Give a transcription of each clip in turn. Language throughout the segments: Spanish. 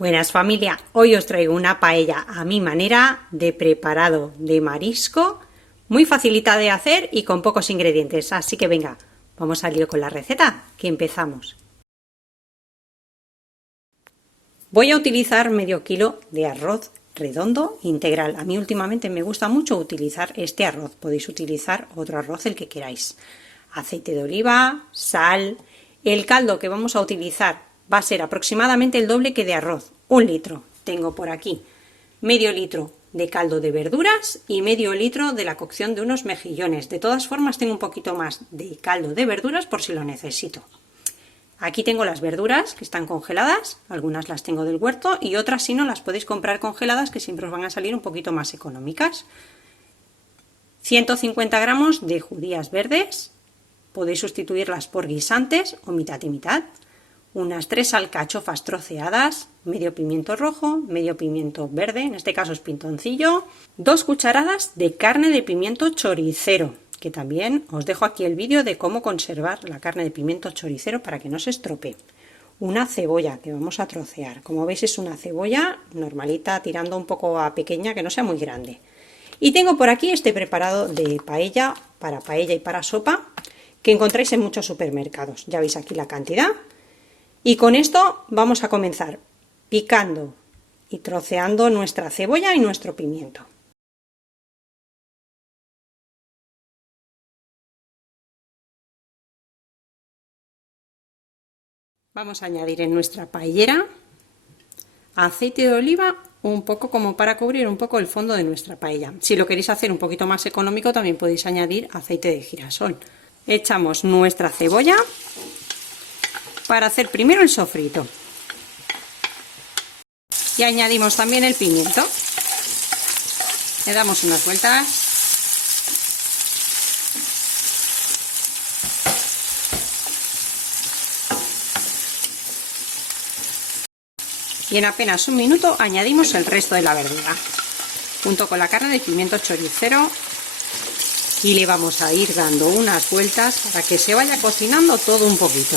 Buenas familia, hoy os traigo una paella a mi manera de preparado de marisco, muy facilita de hacer y con pocos ingredientes, así que venga, vamos al lío con la receta, que empezamos. Voy a utilizar medio kilo de arroz redondo integral. A mí últimamente me gusta mucho utilizar este arroz, podéis utilizar otro arroz, el que queráis. Aceite de oliva, sal, el caldo que vamos a utilizar va a ser aproximadamente el doble que de arroz, 1 litro. Tengo por aquí medio litro de caldo de verduras y medio litro de la cocción de unos mejillones. De todas formas tengo un poquito más de caldo de verduras por si lo necesito. Aquí tengo las verduras que están congeladas, algunas las tengo del huerto y otras si no las podéis comprar congeladas, que siempre os van a salir un poquito más económicas. 150 gramos de judías verdes, podéis sustituirlas por guisantes o mitad y mitad. Unas 3 alcachofas troceadas, medio pimiento rojo, medio pimiento verde, en este caso es pintoncillo, 2 cucharadas de carne de pimiento choricero, que también os dejo aquí el vídeo de cómo conservar la carne de pimiento choricero para que no se estropee. Una cebolla que vamos a trocear, como veis es una cebolla normalita tirando un poco a pequeña, que no sea muy grande. Y tengo por aquí este preparado de paella y para sopa, que encontráis en muchos supermercados, ya veis aquí la cantidad. Y con esto vamos a comenzar picando y troceando nuestra cebolla y nuestro pimiento. Vamos a añadir en nuestra paellera aceite de oliva, un poco como para cubrir un poco el fondo de nuestra paella. Si lo queréis hacer un poquito más económico también podéis añadir aceite de girasol. Echamos nuestra cebolla para hacer primero el sofrito y añadimos también el pimiento, le damos unas vueltas y en apenas un minuto añadimos el resto de la verdura junto con la carne de pimiento choricero y le vamos a ir dando unas vueltas para que se vaya cocinando todo un poquito.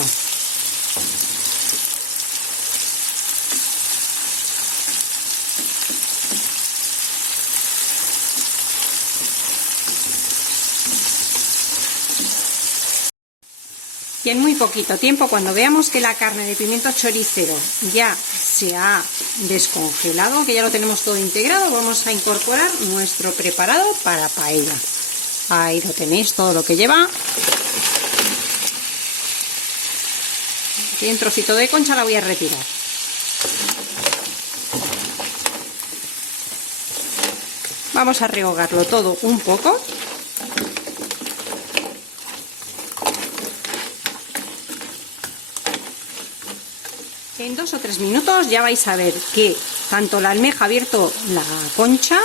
Y en muy poquito tiempo, cuando veamos que la carne de pimiento choricero ya se ha descongelado, que ya lo tenemos todo integrado, vamos a incorporar nuestro preparado para paella. Ahí lo tenéis, todo lo que lleva. Aquí un trocito de concha la voy a retirar. Vamos a rehogarlo todo un poco. En 2 o 3 minutos ya vais a ver que tanto la almeja ha abierto la concha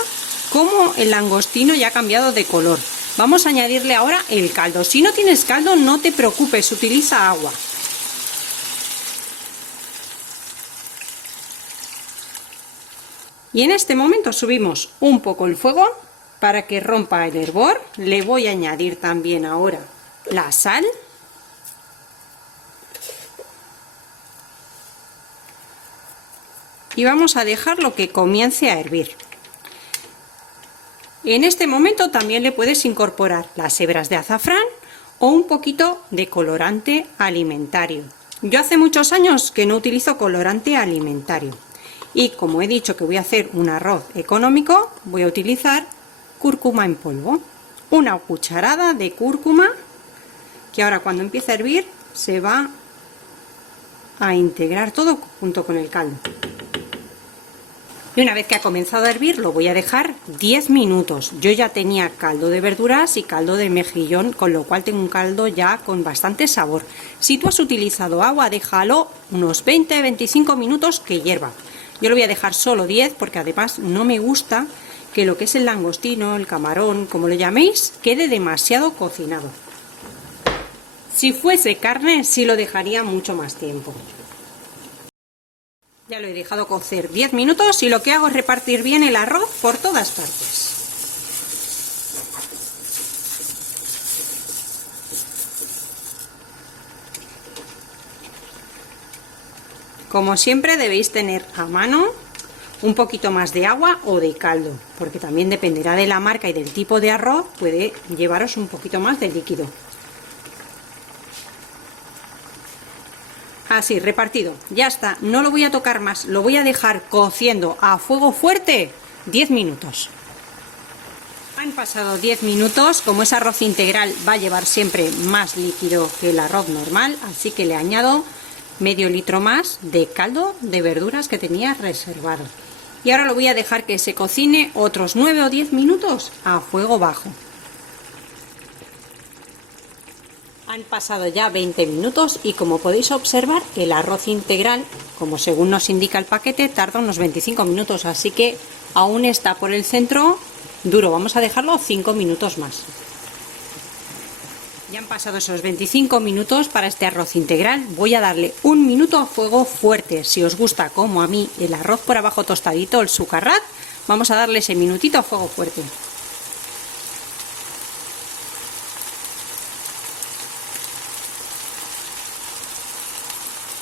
como el langostino ya ha cambiado de color. Vamos a añadirle ahora el caldo. Si no tienes caldo, no te preocupes, utiliza agua. Y en este momento subimos un poco el fuego para que rompa el hervor. Le voy a añadir también ahora la sal. Y vamos a dejarlo que comience a hervir. En este momento también le puedes incorporar las hebras de azafrán o un poquito de colorante alimentario. Yo hace muchos años que no utilizo colorante alimentario y como he dicho que voy a hacer un arroz económico, voy a utilizar cúrcuma en polvo. Una cucharada de cúrcuma que ahora cuando empiece a hervir se va a integrar todo junto con el caldo. Y una vez que ha comenzado a hervir lo voy a dejar 10 minutos. Yo ya tenía caldo de verduras y caldo de mejillón, con lo cual tengo un caldo ya con bastante sabor. Si tú has utilizado agua, déjalo unos 20-25 minutos que hierva. Yo lo voy a dejar solo 10 porque además no me gusta que lo que es el langostino, el camarón, como lo llaméis, quede demasiado cocinado. Si fuese carne sí lo dejaría mucho más tiempo. Ya lo he dejado cocer 10 minutos y lo que hago es repartir bien el arroz por todas partes. Como siempre debéis tener a mano un poquito más de agua o de caldo, porque también dependerá de la marca y del tipo de arroz, puede llevaros un poquito más de líquido. Así, repartido, ya está, no lo voy a tocar más, lo voy a dejar cociendo a fuego fuerte 10 minutos. Han pasado 10 minutos, como es arroz integral va a llevar siempre más líquido que el arroz normal, así que le añado medio litro más de caldo de verduras que tenía reservado. Y ahora lo voy a dejar que se cocine otros 9 o 10 minutos a fuego bajo. Han pasado ya 20 minutos y como podéis observar el arroz integral, como según nos indica el paquete, tarda unos 25 minutos, así que aún está por el centro duro. Vamos a dejarlo 5 minutos más. Ya han pasado esos 25 minutos para este arroz integral. Voy a darle un minuto a fuego fuerte. Si os gusta como a mí el arroz por abajo tostadito, el sucarrat, vamos a darle ese minutito a fuego fuerte.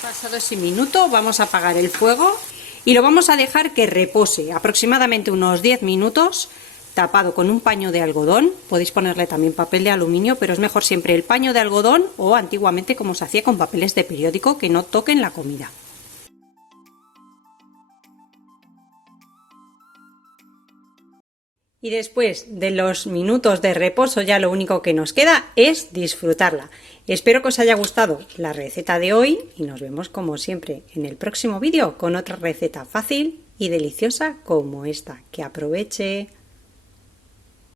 Pasado ese minuto vamos a apagar el fuego y lo vamos a dejar que repose aproximadamente unos 10 minutos tapado con un paño de algodón. Podéis ponerle también papel de aluminio, pero es mejor siempre el paño de algodón o antiguamente como se hacía con papeles de periódico que no toquen la comida. Y después de los minutos de reposo ya lo único que nos queda es disfrutarla. Espero que os haya gustado la receta de hoy y nos vemos como siempre en el próximo vídeo con otra receta fácil y deliciosa como esta. Que aproveche.